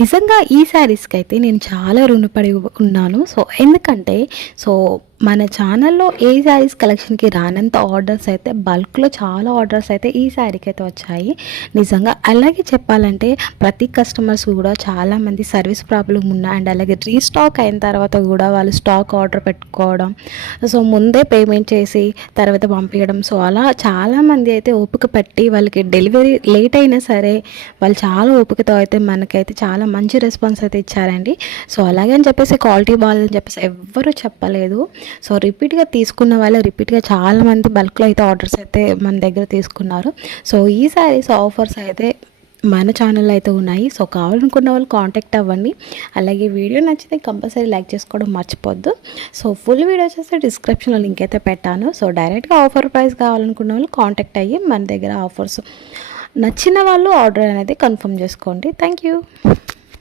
నిజంగా ఈ శారీస్కి అయితే నేను చాలా రుణపడి ఉన్నాను. ఎందుకంటే సో మన ఛానల్లో ఏ శారీస్ కలెక్షన్కి రానంత ఆర్డర్స్ అయితే బల్క్లో చాలా ఆర్డర్స్ అయితే ఈ శారీకి అయితే వచ్చాయి. నిజంగా అలాగే చెప్పాలంటే ప్రతి కస్టమర్స్ కూడా చాలామంది సర్వీస్ ప్రాబ్లం ఉన్న అండ్ అలాగే రీస్టాక్ అయిన తర్వాత కూడా వాళ్ళు స్టాక్ ఆర్డర్ పెట్టుకోవడం, సో ముందే పేమెంట్ చేసి తర్వాత పంపించడం, సో అలా చాలామంది అయితే ఓపిక పట్టి వాళ్ళకి డెలివరీ లేట్ అయినా సరే వాళ్ళు చాలా ఓపికతో అయితే మనకైతే చాలా మంచి రెస్పాన్స్ అయితే ఇచ్చారండి. సో అలాగే అని చెప్పేసి క్వాలిటీ బాగాలేదని చెప్పేసి ఎవ్వరూ చెప్పలేదు. సో రిపీట్గా తీసుకున్న వాళ్ళు రిపీట్గా చాలామంది బల్క్లో అయితే ఆర్డర్స్ అయితే మన దగ్గర తీసుకున్నారు. సో ఈ సారీస్ ఆఫర్స్ అయితే మన ఛానల్లో అయితే ఉన్నాయి. సో కావాలనుకున్న వాళ్ళు కాంటాక్ట్ అవ్వండి. అలాగే వీడియో నచ్చితే కంపల్సరీ లైక్ చేసుకోవడం మర్చిపోద్దు. సో ఫుల్ వీడియో వచ్చేసి డిస్క్రిప్షన్లో లింక్ అయితే పెట్టాను. సో డైరెక్ట్గా ఆఫర్ ప్రైస్ కావాలనుకున్న వాళ్ళు కాంటాక్ట్ అయ్యి మన దగ్గర ఆఫర్స్ నచ్చిన వాళ్ళు ఆర్డర్ అనేది కన్ఫర్మ్ చేసుకోండి. Thank you.